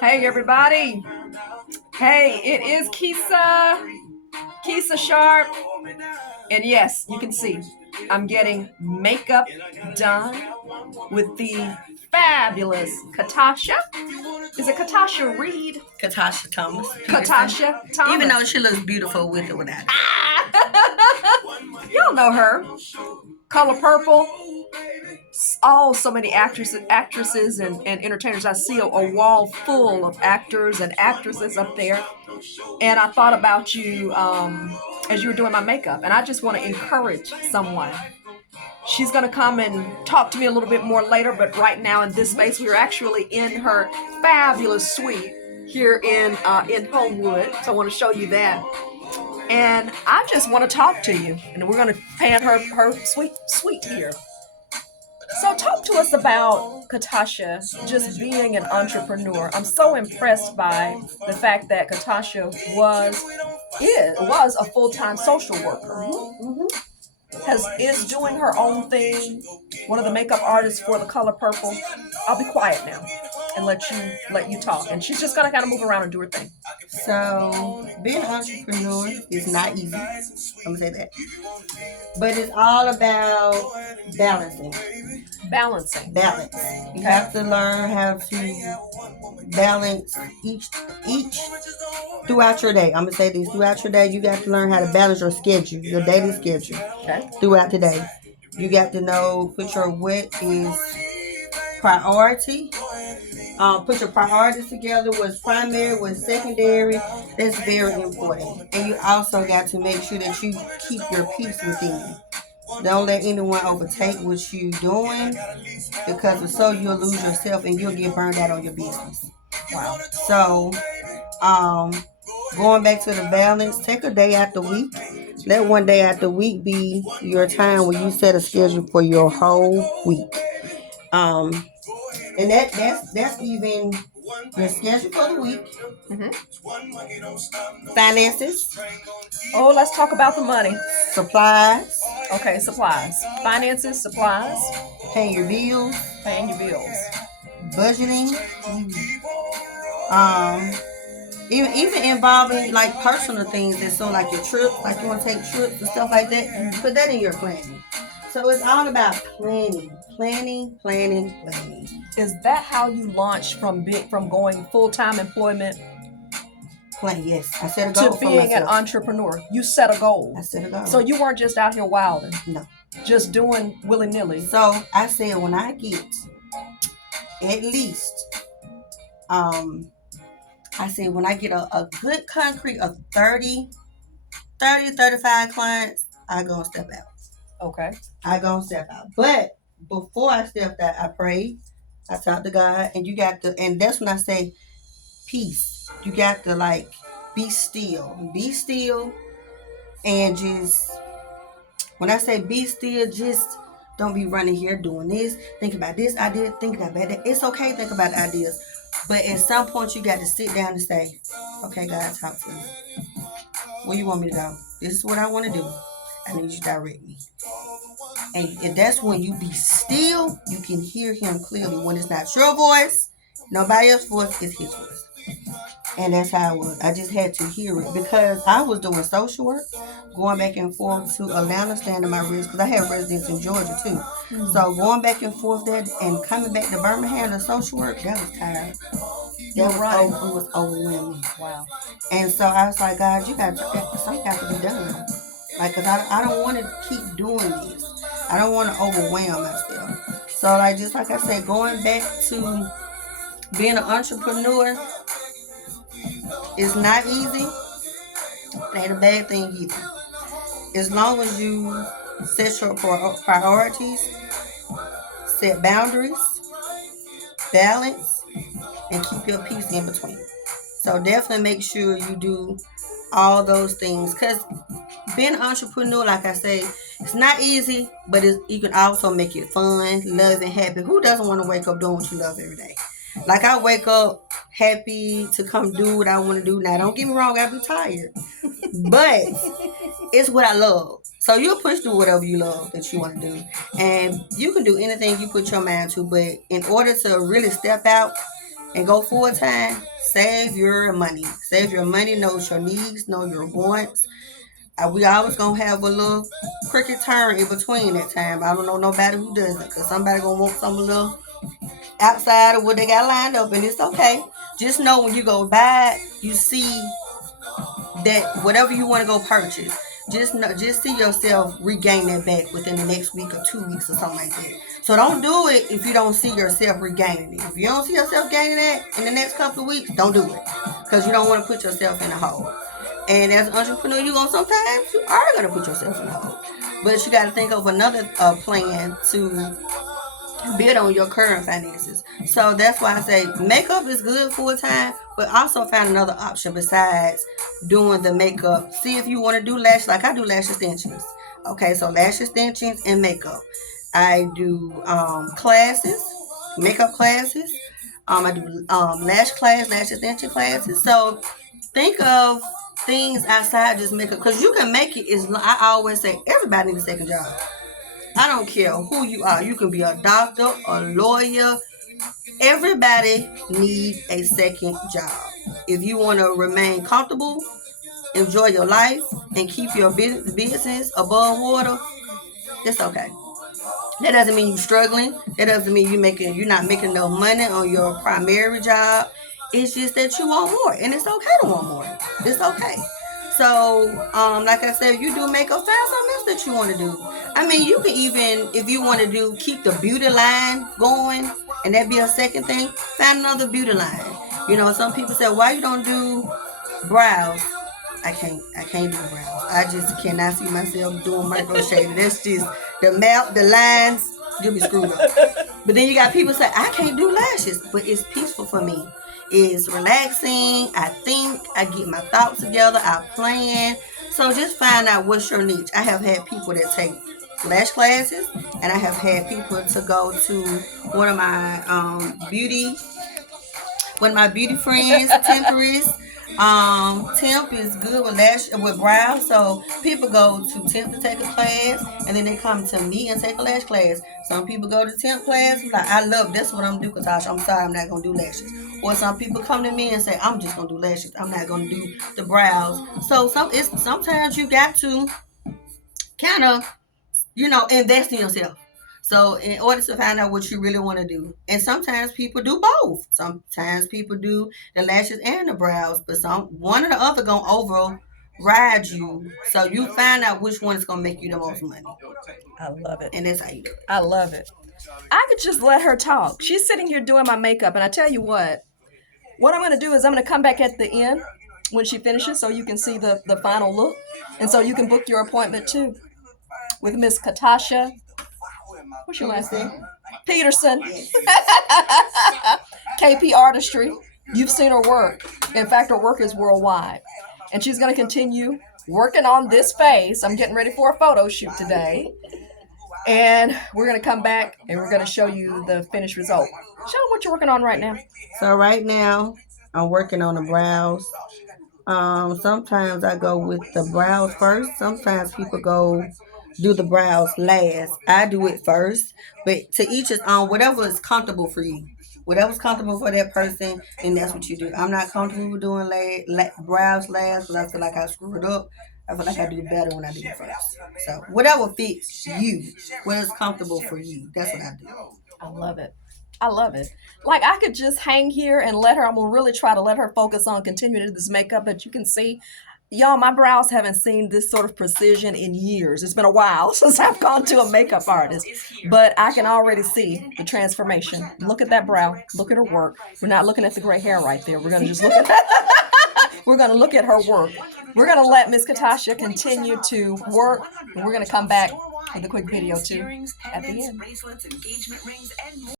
Hey, everybody. Hey, it is Keisa Sharp. And yes, you can see I'm getting makeup done with the fabulous Katasha. Is it Katasha Reed? Katasha Thomas. Katasha Thomas. Even though she looks beautiful with or without it. Y'all know her. Color Purple. So many actresses and entertainers. I see a wall full of actors and actresses up there. And I thought about you as you were doing my makeup. And I just want to encourage someone. She's going to come and talk to me a little bit more later. But right now in this space, we are actually in her fabulous suite here in Homewood. So I want to show you that. And I just want to talk to you. And we're going to pan her suite here. So talk to us about Katasha just being an entrepreneur. I'm so impressed by the fact that Katasha was a full-time social worker. Is doing her own thing. One of the makeup artists for the Color Purple. I'll be quiet now and let you talk. And she's just gonna kind of move around and do her thing. So being an entrepreneur is not easy. I'm gonna say that. But it's all about balancing. Balance. You have to learn how to balance each throughout your day. I'm gonna say this: throughout your day, you got to learn how to balance your schedule, your daily schedule. Okay. Throughout the day, you got to know what is priority. Put your priorities together. What's primary, what's secondary. That's very important. And you also got to make sure that you keep your peace within. Don't let anyone overtake what you're doing, because if so, you'll lose yourself and you'll get burned out on your business. Wow. So, going back to the balance, take a day out the week. Let one day out the week be your time where you set a schedule for your whole week. And that's even your schedule for the week. Finances. Oh, let's talk about the money. Supplies. Okay, supplies. Finances, supplies. Paying your bills. Budgeting. Even involving like personal things that so like your trip, like you want to take trips and stuff like that. Put that in your planning. So it's all about planning. Is that how you launched from going full-time employment? Yes. I set a goal to being an entrepreneur. You set a goal. I set a goal. So you weren't just out here wilding. No. Just doing willy-nilly. So I said when I get at least, when I get a good concrete of 30, 35 clients, I gonna step out. Okay. I gonna step out. But before I stepped out, I prayed. I talked to God, and that's when I say peace. You got to like be still. Be still, and just when I say be still, just don't be running here doing this. Think about this idea. Think about that. It's okay. Think about the ideas, but at some point you got to sit down and say, "Okay, God, talk to me. Where you want me to go? This is what I want to do. I need you to direct me." And that's when you be still, you can hear him clearly. When it's not your voice, nobody else's voice, it's his voice. And that's how it was. I just had to hear it because I was doing social work, going back and forth to Atlanta, staying in my residence, because I have residence in Georgia too. Mm-hmm. So going back and forth there and coming back to Birmingham to social work, that was tired. It was overwhelming. Wow. And so I was like, God, something got to be done. Like, because I don't want to keep doing this. I don't want to overwhelm myself. So, like I said, going back to being an entrepreneur is not easy. It ain't a bad thing either. As long as you set your priorities, set boundaries, balance, and keep your peace in between. So definitely make sure you do all those things, because being an entrepreneur, like I say, it's not easy, but you can also make it fun, love, and happy. Who doesn't want to wake up doing what you love every day? Like, I wake up happy to come do what I want to do. Now, don't get me wrong, I be tired, but it's what I love. So you'll push through whatever you love that you want to do, and you can do anything you put your mind to. But in order to really step out and go full time, save your money. Save your money, know your needs, know your wants. We always gonna have a little crooked turn in between that time. I don't know nobody who doesn't, because somebody gonna want some little outside of what they got lined up, and it's okay. Just know when you go buy, you see that whatever you want to go purchase, just see yourself regain that back within the next week or 2 weeks or something like that. So don't do it if you don't see yourself regaining it. If you don't see yourself gaining that in the next couple of weeks, don't do it, because you don't want to put yourself in a hole. And as an entrepreneur, sometimes you are gonna put yourself in a hole, but you got to think of another plan to build on your current finances. So that's why I say makeup is good full time, but also find another option besides doing the makeup. See if you want to do lash, like I do lash extensions. Okay, so lash extensions and makeup. I do classes, makeup classes. I do lash extension classes. So think of things outside just makeup, because you can make it. I always say everybody needs a second job. I don't care who you are. You can be a doctor, a lawyer. Everybody needs a second job. If you want to remain comfortable, enjoy your life, and keep your business above water, it's okay. That doesn't mean you're struggling. That doesn't mean you're not making no money on your primary job. It's just that you want more, and it's okay to want more. It's okay. So, like I said, you do makeup, find something else that you want to do. I mean, you can even, if you want to keep the beauty line going, and that be a second thing, find another beauty line. Some people say, why you don't do brows? I can't do brows. I just cannot see myself doing micro shading. That's just the lines, you'll be screwed up. But then you got people say, I can't do lashes, but it's peaceful for me. It's relaxing. I think, I get my thoughts together, I plan. So just find out what's your niche. I have had people that take lash classes, and I have had people to go to one of my beauty friends, Temperance. Temp is good with brows, so people go to Temp to take a class, and then they come to me and take a lash class. Some people go to Temp class, like, I love this, what I'm doing, Katasha. I'm sorry, I'm not gonna do lashes. Or some people come to me and say, I'm just gonna do lashes. I'm not gonna do the brows. So sometimes you got to kind of, invest in yourself. So in order to find out what you really want to do, and sometimes people do both. Sometimes people do the lashes and the brows, but one or the other gonna override you. So you find out which one is gonna make you the most money. I love it. And that's how you do it. I love it. I could just let her talk. She's sitting here doing my makeup, and I tell you what I'm going to do is I'm going to come back at the end when she finishes, so you can see the final look, and so you can book your appointment too with Miss Katasha. What's your last name? Peterson. KP Artistry. You've seen her work. In fact, her work is worldwide, and she's going to continue working on this face. I'm getting ready for a photo shoot today, and we're going to come back and we're going to show you the finished result. Show them what you're working on right now. So right now, I'm working on the brows. Sometimes I go with the brows first. Sometimes people go do the brows last. I do it first, but to each his own. Whatever is comfortable for you, whatever's comfortable for that person, and that's what you do. I'm not comfortable with doing brows last because I feel like I screw it up. I feel like I do better when I do it first. So whatever fits you, what is comfortable for you, that's what I do. I love it. I love it. Like, I could just hang here and I'm going to really try to let her focus on continuing to do this makeup, but you can see, y'all, my brows haven't seen this sort of precision in years. It's been a while since I've gone to a makeup artist, but I can already see the transformation. Look at that brow. Look at her work. We're not looking at the gray hair right there. We're going to just look at we're going to look at her work. We're going to let Miss Katasha continue to work, and we're going to come back with a quick video too at the end.